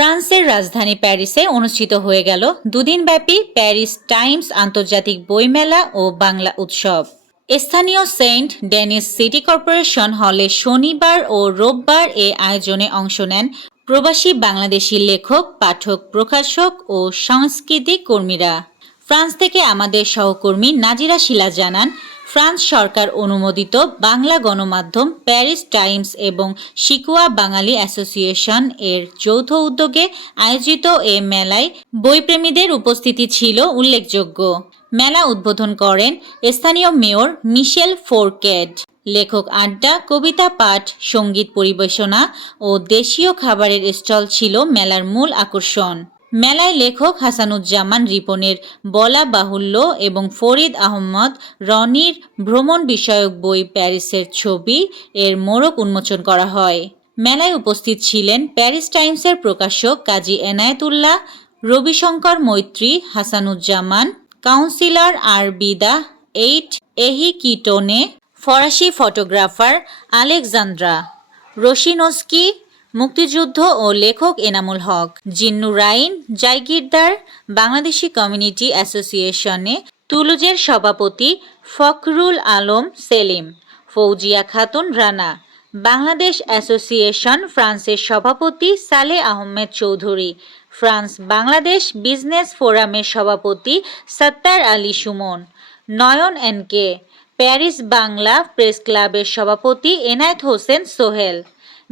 রাজধানী প্যারিসে অনুষ্ঠিত হয়ে গেল দুদিনব্যাপী প্যারিস টাইমস আন্তর্জাতিক বইমেলা ও বাংলা উৎসব। স্থানীয় সেন্ট ডেনিস সিটি কর্পোরেশন হলে শনিবার ও রোববার এ আয়োজনে অংশ নেন প্রবাসী বাংলাদেশি লেখক, পাঠক, প্রকাশক ও সাংস্কৃতিক কর্মীরা। ফ্রান্স থেকে আমাদের সহকর্মী নাজিরা শিলা জানান ফ্রান্স সরকার অনুমোদিত বাংলা গণমাধ্যম প্যারিস টাইমস এবং শিকুয়া বাঙালি অ্যাসোসিয়েশন এর যৌথ উদ্যোগে আয়োজিত এ মেলায় বইপ্রেমীদের উপস্থিতি ছিল উল্লেখযোগ্য। মেলা উদ্বোধন করেন স্থানীয় মেয়র মিশেল ফোরকেড। লেখক আড্ডা, কবিতা পাঠ, সংগীত পরিবেশনা ও দেশীয় খাবারের স্টল ছিল মেলার মূল আকর্ষণ। মেলায় লেখক হাসানুজ্জামান রিপনের বলা বাহুল্য এবং ফরিদ আহমদ রনির ভ্রমণ বিষয়ক বই প্যারিসের ছবি এর মোড়ক উন্মোচন করা হয়। মেলায় উপস্থিত ছিলেন প্যারিস টাইমসের প্রকাশক কাজী এনায়েতুল্লাহ, রবিশঙ্কর মৈত্রী, হাসানুজ্জামান, কাউন্সিলর আরবিদা এইট এহি কিটোনে, ফরাসি ফটোগ্রাফার আলেকজান্দ্রা, রশিনস্কি মুক্তিযুদ্ধ ও লেখক এনামুল হক, জিন্নু রাইন, জাইগিরদার, বাংলাদেশি কমিউনিটি অ্যাসোসিয়েশনে তুলুজের সভাপতি ফখরুল আলম সেলিম, ফৌজিয়া খাতুন রানা, বাংলাদেশ অ্যাসোসিয়েশন ফ্রান্সের সভাপতি সালে আহমেদ চৌধুরী, ফ্রান্স বাংলাদেশ বিজনেস ফোরামের সভাপতি Sattar Ali Suman, Nayan NK, Paris Bangla press ক্লাবের সভাপতি এনায়েত হোসেন সোহেল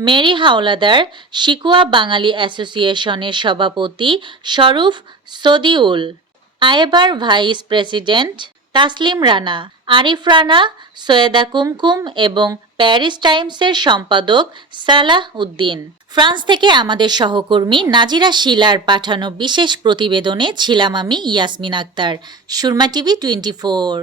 মেরি হাওলাদার শিকুয়া বাঙালি অ্যাসোসিয়েশনের সভাপতি শরুফ সদিউল, আয়েবার ভাইস প্রেসিডেন্ট তাসলিম রানা, আরিফ রানা, সৈয়দা কুমকুম এবং প্যারিস টাইমসের সম্পাদক সালাহ উদ্দিন। ফ্রান্স থেকে আমাদের সহকর্মী নাজিরা শিলার পাঠানো বিশেষ প্রতিবেদনে ছিলাম আমি Yasmin Akter. Surma TV twenty four.